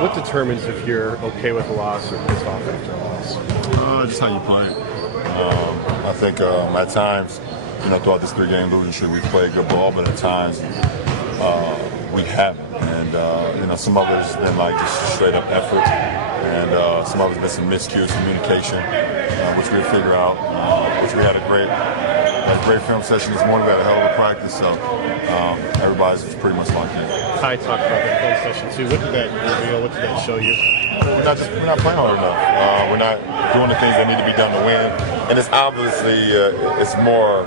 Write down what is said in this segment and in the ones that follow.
What determines if you're okay with a loss or pissed off after a loss? Just how you play. I think at times, throughout this 3-game losing streak, we've played good ball, but at times we haven't. And some of it has been like just straight up effort, and some of it's been some miscues, communication, which we'll figure out. Which we had a great film session this morning. We had a hell of a practice, so everybody's pretty much locked in. Ty talked about that film session too. What did that reveal? What did that show you? We're not playing hard enough. We're not doing the things that need to be done to win, and it's obviously it's more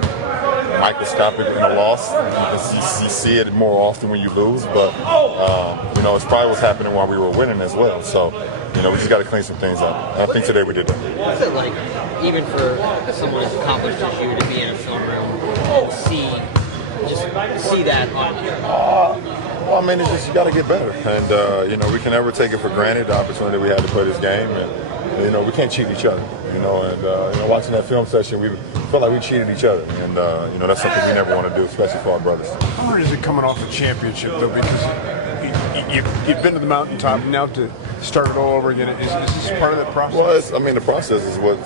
microscopic in a loss. You see it more often when you lose, but it's probably what's happening while we were winning as well. So we just got to clean some things up. And I think today we did that. What's it like, even for someone as accomplished as you, to be in a film room and see that on? Well, I mean, it's just you got to get better, and we can never take it for granted the opportunity we had to play this game, and we can't cheat each other, and watching that film session, we felt like we cheated each other, and that's something we never want to do, especially for our brothers. How hard is it coming off a championship though? Because you've been to the mountaintop, now to start it all over again. Is this part of the process? Well, the process is what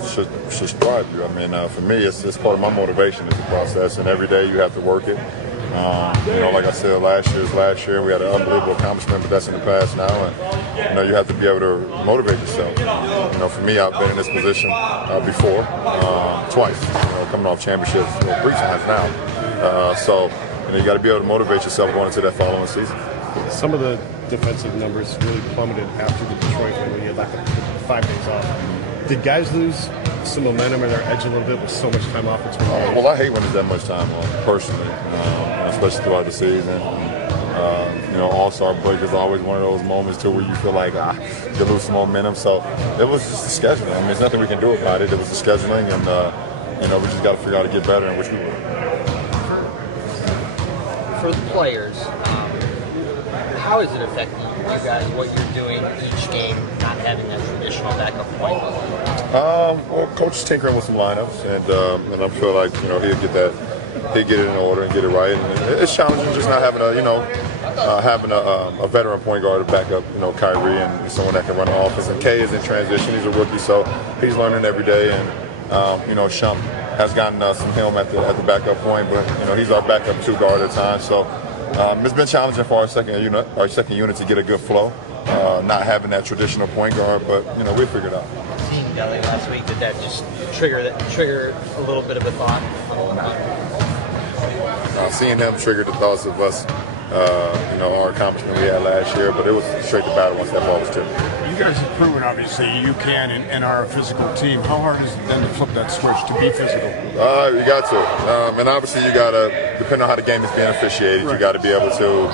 should strive you. I mean, for me, it's part of my motivation is the process, and every day you have to work it. Like I said, last year, we had an unbelievable accomplishment, but that's in the past now, and you have to be able to motivate yourself. For me, I've been in this position before, twice, coming off championships, 3 times now. So you got to be able to motivate yourself going into that following season. Some of the defensive numbers really plummeted after the Detroit win when you had like 5 days off. Did guys lose some momentum or their edge a little bit with so much time off between games? Well, I hate when there's that much time off, personally, especially throughout the season. All-Star break is always one of those moments too where you feel like you lose some momentum. So it was just the scheduling. I mean, there's nothing we can do about it. It was the scheduling, and we just got to figure out how to get better, and which we will. For the players, how is it affecting you guys, what you're doing each game, not having that traditional backup point? Well, Coach is tinkering with some lineups, and I feel like he'll get it in order and get it right. And it's challenging just not having a veteran point guard to back up KYRIE and someone that can run the offense. And K is in transition; he's a rookie, so he's learning every day. And Shump has gotten some helm at the backup point, but he's our backup 2 guard at times. So it's been challenging for our second unit to get a good flow. Not having that traditional point guard, but we figured it out. Seeing Delly last week, did that just trigger a little bit of a thought on seeing him triggered the thoughts of us, our accomplishment we had last year, but it was straight to battle once that ball was tipped. You guys have proven, obviously, you can and are a physical team. How hard is it then to flip that switch to be physical? You got to. And obviously you got to, depending on how the game is being officiated, you got to be able to,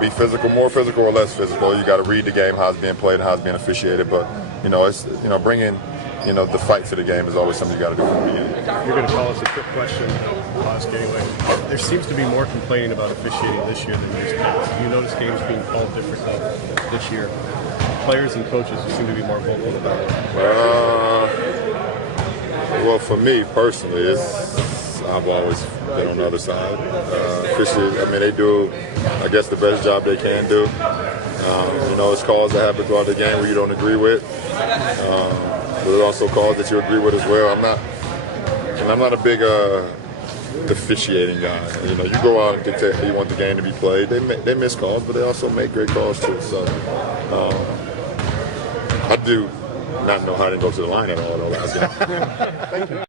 be physical, more physical or less physical. You got to read the game, how it's being played, and how it's being officiated. But, it's, bringing, the fight to the game is always something you got to do from the beginning. You're going to call us a quick question. I'll ask anyway. There seems to be more complaining about officiating this year than years past. Do you notice games being called differently this year? Players and coaches seem to be more vocal about it. Well, for me personally, I've always been on the other side. Officially, they do, I guess, the best job they can do. It's calls that happen throughout the game where you don't agree with. But there's also calls that you agree with as well. I'm not a big officiating guy. You go out and dictate how you want the game to be played. They miss calls, but they also make great calls too. So I do not know how to go to the line at all though last game. Thank you.